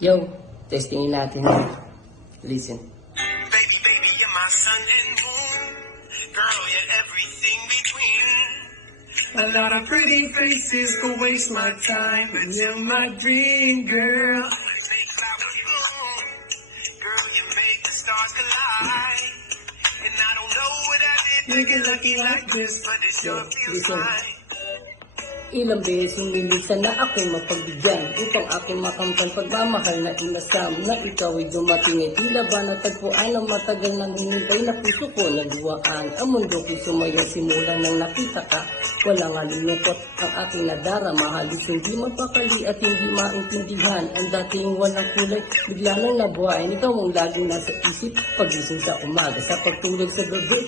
Yo, testingin natin yan. Listen. Baby, baby, you're my sun and moon. Girl, you're everything between. A lot of pretty faces go waste my time, but you're my dream, girl. You make flowers bloom. Girl, you make the stars collide. And I don't know what I did to get lucky like this, but it's your Listen. beauty. Ilang beses nilisan na ako'y mapagbigyan upang aking makamtan pagmamahal na inasam na ikaw ay dumating ay tila ba natagpuan ang matagal na hinintay na puso ko nagduwaan. Ang mundo ko'y sumayo simula nang nakita ka. Walang alulungkot ang aking nadarama, halos hindi mapakali at hindi maintindihan. Ang dating walang kulay, bigla nang nabuhayan. Ikaw ang laging nasa isip, pagising sa umaga, sa pagtulog sa gabi.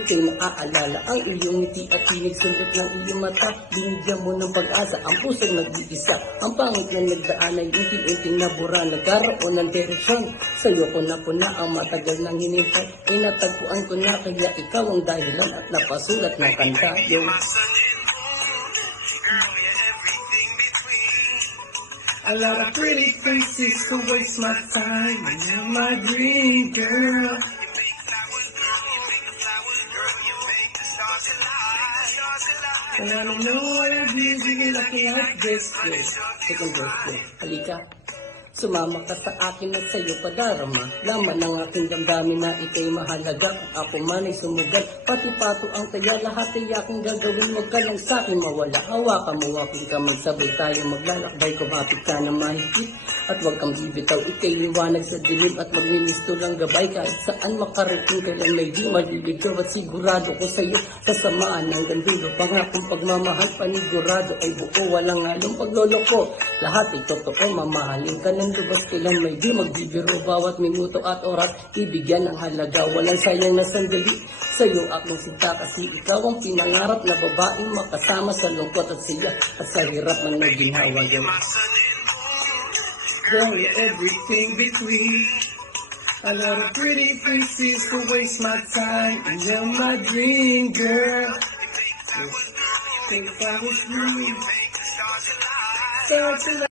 Ika'y naaalala ang iyong ngiti at tinig sundot ng iyong mata. Binigyan mo ng pag-asa, ang pusong nag-iisa. Ang pangit na nagdaan ay unti-unting nabura. Nagkaroon ng direksyon, sa'yo ko na puna ang matagal ng hinintay. Ay natagpuan ko na kaya ikaw ang dahilan at napasulat ng kanta. Yung A lot of pretty faces who waste my time, but you're my dream, girl. You make flowers bloom, you make the flowers grow, you make the stars alive. And I don't know what it is to get lucky like this. Second verse ko. Halika. Sumama ka sa akin at sa'yo padarama. Laman ng aking damdamin na ika'y mahalaga. Kung ako man ay sumugal, pati pato ang taya. Lahat ay aking gagawin, wag ka lang sa'kin mawala. Hawakan mo aking kamay, sabay tayo maglalakbay. Kumapit ka na mahigpit at wag kang bibitaw. Ika'y liwanag sa dilim at magninisto lang gabay. Kahit saan makarating kailan may di maliligaw. At sigurado ko sa'yo, sasamaan ng gandulo. Pangakong pagmamahal, panigurado ay buo. Walang halong pagloloko. Lahat ay totoo, mamahalin ka ng lubos, kailan may di magbibiro. Bawat minuto at oras, ibigyan ng halaga. Walang sayang na sandali, sa'yo aking sinta. Kasi ikaw ang pinangarap na babaeng makasama sa lungkot at siya. At sa hirap ng naginhawa. Girl, you're everything between. A lot of pretty faces who waste my time, and you're my dream, girl. Think I was blue, stars alive.